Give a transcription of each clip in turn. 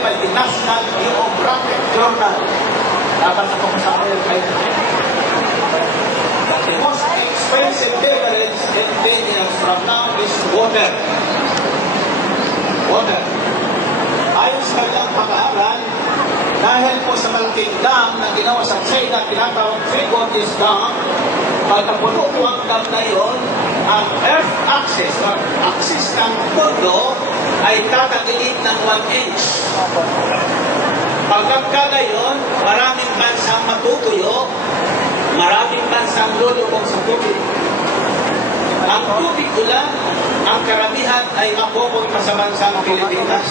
Multinational Geographic Journal. Dapat ako kasama yung kayo. The most expensive beverage in 10 years from now is water. Water. Ayon sa kanilang pag-aaral, dahil po sa malaking dam na ginawa sa China, tinatawag Three Gorges Dam, pagkapuno po ang dam na yun, ang earth axis, or axis ng mundo, ay tatagilid ng 1 inch. Pagkakala yun, maraming bansang matutuyo, maraming bansang lulubog sa tubig. Ang tubig ulan, ang karamihan ay mapupunta sa bansang Pilipinas.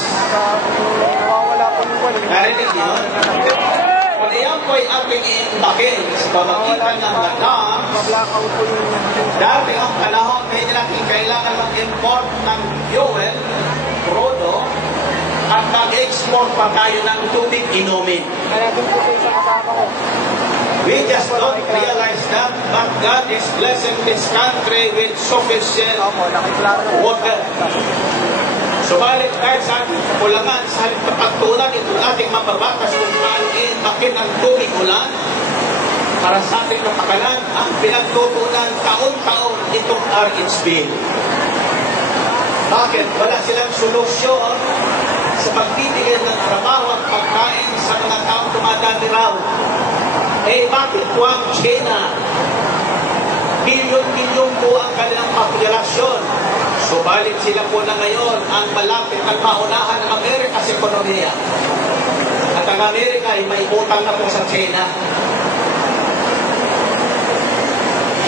Narinig yun? Kung iyan po ay ating iimbakin sa pamagitan ng dam, dati ang panahon na hindi natin kailangan mag-import ng fuel, crudo, at mag-export pa tayo ng tubig inumin. We just don't realize that, but God is blessing this country with sufficient water. Subalit kahit sa ating kulangan, sa halip na pagtunan, ito ating mababatas kung paano iimpakin ang tubig ulan para sa ating kapakanan, ang pinagtutunan taon-taon itong RH bill. Bakit? Wala silang solusyon sa pagbibigay ng trabaho at pagkain sa mga taong tumadami raw. Eh, bakit po ang China? Bilyon-bilyon po ang kanilang populasyon. Subalit sila po na ngayon ang malapit at maunahan ng Amerika sa ekonomiya. At ang Amerika ay may utang na po sa China.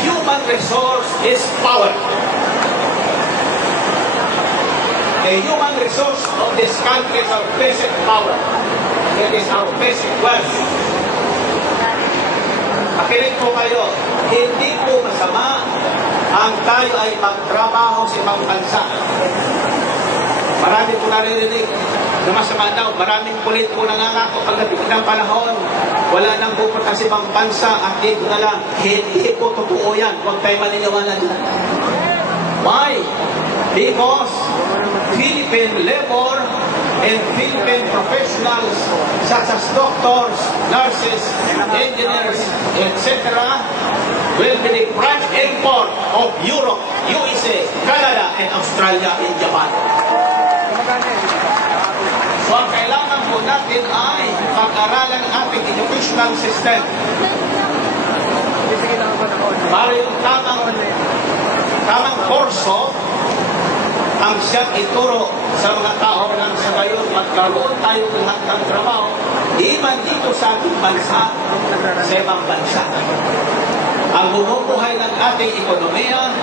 Human resource is power. The human resource of this country is our basic power. It is our basic wealth. Makinig po kayo, hindi po masama ang tayo ay magtrabaho sa ibang bansa. Marami po naririnig na masama daw, maraming politiko nangangako pagdating ng panahon, wala nang pupunta sa ibang bansa at dito na lang. Hindi po totoo yan. Huwag tayo maniniwala dyan. Why? Because Philippine labor and Philippine professionals such as doctors, nurses, engineers, etc. will be the prime import of Europe, USA, Canada, and Australia and Japan. So ang kailangan po natin ay pag-aralan ang ating educational system para yung tamang kurso ang siyang ituro sa mga tao nang sa gayon magkaroon tayo ng lahat ng trabaho, di man dito sa ating bansa, sa ibang bansa. Ang bumubuhay ng ating ekonomiya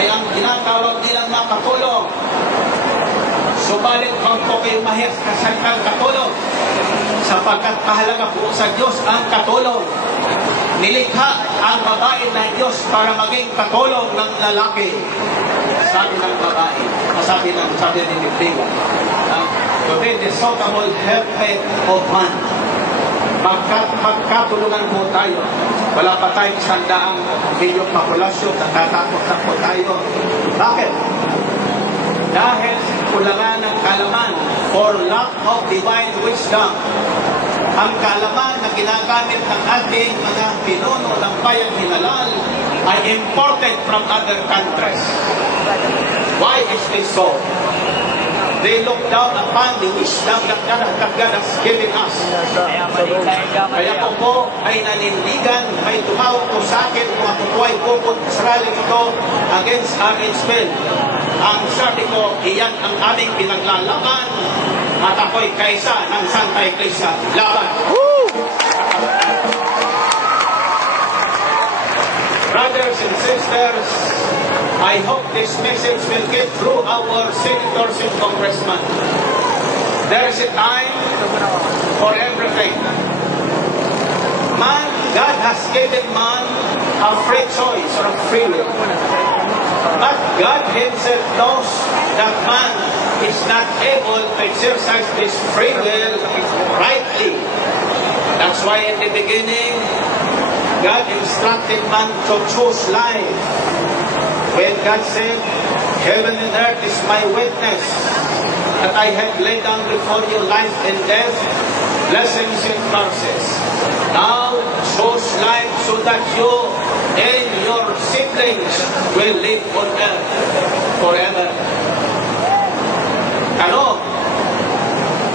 ay ang tinatawag nilang makatulong. Subalit kung po kayo mahirap kasalitang katulong, sapagkat mahalaga po sa Diyos ang katulong. Nilikha ang babae ng Diyos para maging katulong ng lalaki. Sabi ng babae, sabi ni Biblia, to be the suitable helpmate of man. Magkatulungan po tayo. Wala pa tayong 100 milyong populasyon, natatakot na po tayo. Bakit? Dahil kulangan ng kaalaman or lack of divine wisdom. Ang kaalaman na ginagamit ng ating mga pinuno ng bayang hinalal ay imported from other countries. Why is this so? They look down upon the wisdom that God has given us. Kaya ako po ay nanindigan, may tumawag po sa akin kung ako po ay pupunta sa rally ito against RH bill. Ang sabi ko, iyan ang aming pinaglalaban at ako'y kaisa ng Santa Iglesia. Laban! Brothers and sisters, I hope this message will get through our senators and congressmen. There is a time for everything. Man, God has given man a free choice or a free will. But God Himself knows that man is not able to exercise this free will rightly. That's why in the beginning, God instructed man to choose life. When God said, heaven and earth is my witness, that I have laid down before you life and death, blessings and curses. Now choose life so that you and your siblings will live on earth forever. Ano?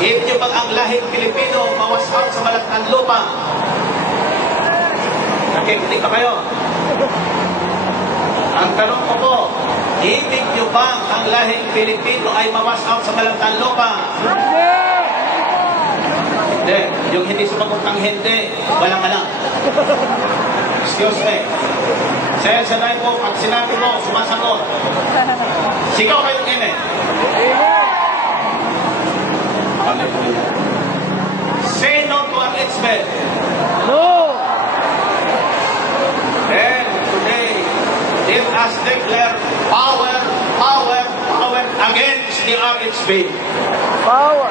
Ibig nyo bang ang lahing Pilipino mawasak sa balat ng lupa? Nakikinig ka kayo? Ang tanong ko po, ibig nyo bang ang lahing Pilipino ay mawasak sa balat ng lupa? Hindi. Yung hindi sumagot ng hindi, walang alam. Excuse me. Saya sanay po, pag sinabi mo, sumasagot. Sigaw kayong ine. Hallelujah. Say no to arrangement. No. And today, let us declare power, power, power against the RHB. Power.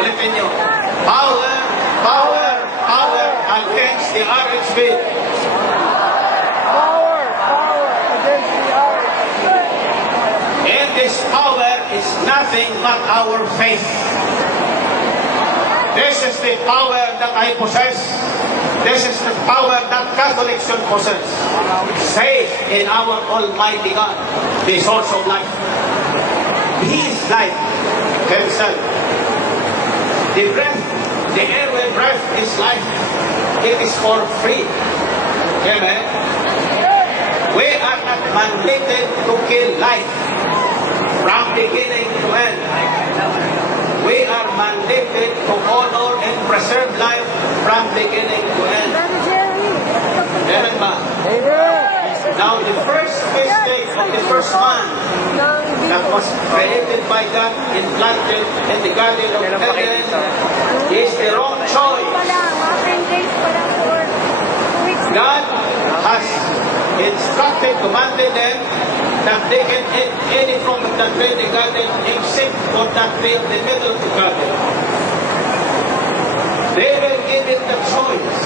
Ulitin nyo. Power, power, power against the RHB. Power. Power against the RHB. And this power is nothing but our faith. This is the power that I possess. This is the power that Catholics should possess. Faith in our Almighty God, the source of life. He is life himself. The breath, the airway breath is life. It is for free. Amen. We are not mandated to kill life from beginning to end. We are mandated to honor and preserve life from beginning to end. Amen ba? Now the first mistake of the first man that was created by God, implanted in the Garden of Eden, is the wrong choice. God has instructed, commanded them that they can eat any fruit of that tree in the garden except for that tree in the middle of the garden. They were given the choice.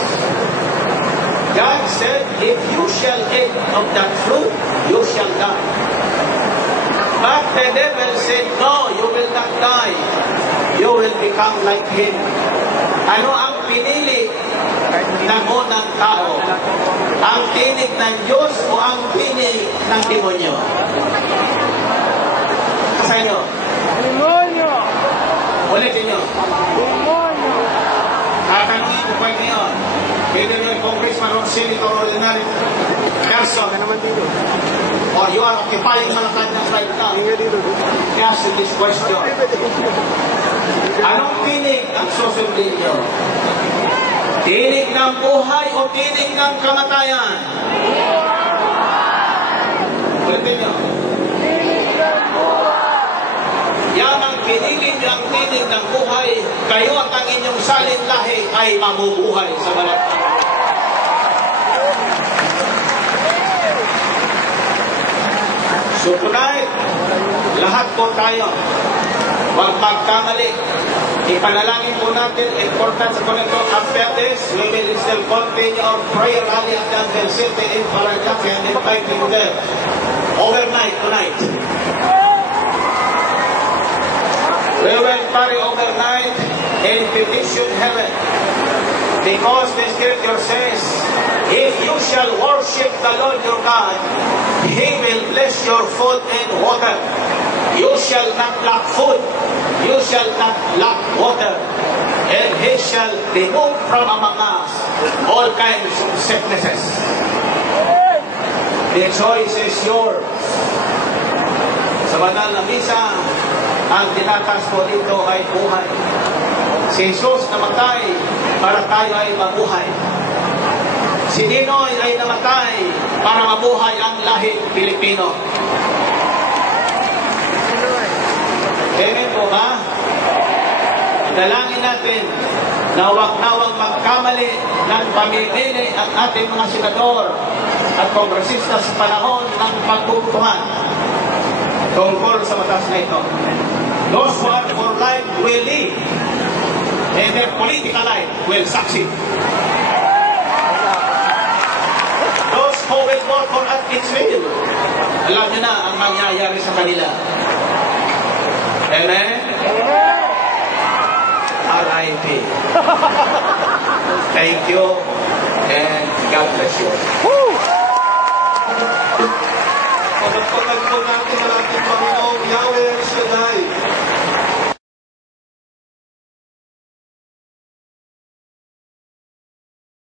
God said, if you shall eat of that fruit, you shall die. But the devil said, no, you will not die. You will become like him. Ano ang pinili ng unang tao? Ang tinig ng Diyos o ang tinig ng demonyo? Sa inyo? Demonyo. Ulitin nyo. Demonyo. Tatanungin ko kayo ngayon. Either you're a congressman or senator or ordinary person, or you are occupying Malacanang right now, ask this question. Anong tinig ang susundin nyo? Tinig ng buhay o tinig ng kamatayan? Ulitin nyo. Yan ang pinili nyo ang tinig ng buhay, kayo at ang inyong salin lahi ay mamubuhay sa balat ng lupa. So tonight, lahat po tayo, huwag magkamali. Ipanalangin po natin, importance po nito. After this, we will still continue our prayer rally at Angel City in Paraguay and inviting them overnight tonight. We will carry overnight in petition heaven. Because the scripture says, if you shall worship the Lord your God, He will bless your food and water. You shall not lack food. You shall not lack water. And He shall remove from among us all kinds of sicknesses. The choice is yours. Sa banal na misa, ang tinatas po dito ay buhay. Si Jesus namatay para tayo ay mabuhay. Si Ninoy ay namatay para mabuhay ang lahing Pilipino. Amen po ba? Dalangin natin na huwag magkamali ng pamimili ang ating mga senador at kongresista sa panahon ng pagbubutuhan tungkol sa batas na ito. Those who are for life will live, and their political life will succeed. Those who will vote for at its will, alam nyo na ang mangyayari sa kanila. Amen? Amen. R.I.P. Thank you and God bless you. Woo!